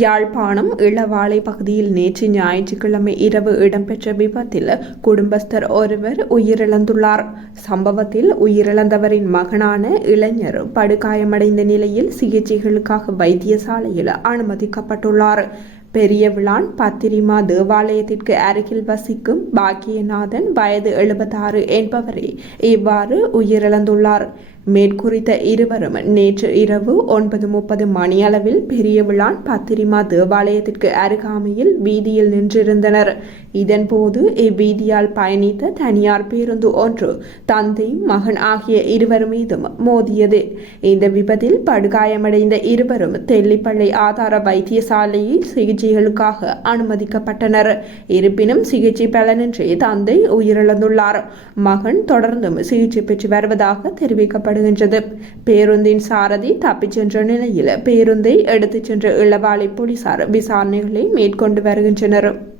யாழ்ப்பாணம் இளவாலை பகுதியில் நேற்று ஞாயிற்றுக்கிழமை இரவு இடம்பெற்ற விபத்தில் குடும்பஸ்தர் ஒருவர் உயிரிழந்துள்ளார். சம்பவத்தில் உயிரிழந்தவரின் மகனான இளைஞர் படுகாயமடைந்த நிலையில் சிகிச்சைகளுக்காக வைத்தியசாலையில் அனுமதிக்கப்பட்டுள்ளார். பெரிய விழான் பத்திரிமா தேவாலயத்திற்கு அருகில் வசிக்கும் பாக்கியநாதன் வயது எழுபத்தாறு என்பவரே இவ்வாறு உயிரிழந்துள்ளார். மேற்குறித்த இருவரும் நேற்று இரவு ஒன்பது முப்பது மணியளவில் பெரிய விழான் பத்திரிமா தேவாலயத்திற்கு அருகாமையில் வீதியில் நின்றிருந்தனர். இதன்போது இவ்வீதியால் பயணித்த தனியார் பேருந்து ஒன்று தந்தை மகன் ஆகிய இருவர் மீதும் மோதியது. இந்த விபத்தில் படுகாயமடைந்த இருவரும் தெல்லிப்பள்ளி ஆதார வைத்தியசாலையில் சிகிச்சைகளுக்காக அனுமதிக்கப்பட்டனர். இருப்பினும் சிகிச்சை பலனின்றி தந்தை உயிரிழந்துள்ளார். மகன் தொடர்ந்தும் சிகிச்சை பெற்று வருவதாக தெரிவிக்கப்படுகின்றது. பேருந்தின் சாரதி தப்பிச் சென்ற நிலையில் பேருந்தை எடுத்துச் சென்ற இளவாலை போலீசார் விசாரணைகளை மேற்கொண்டு வருகின்றனர்.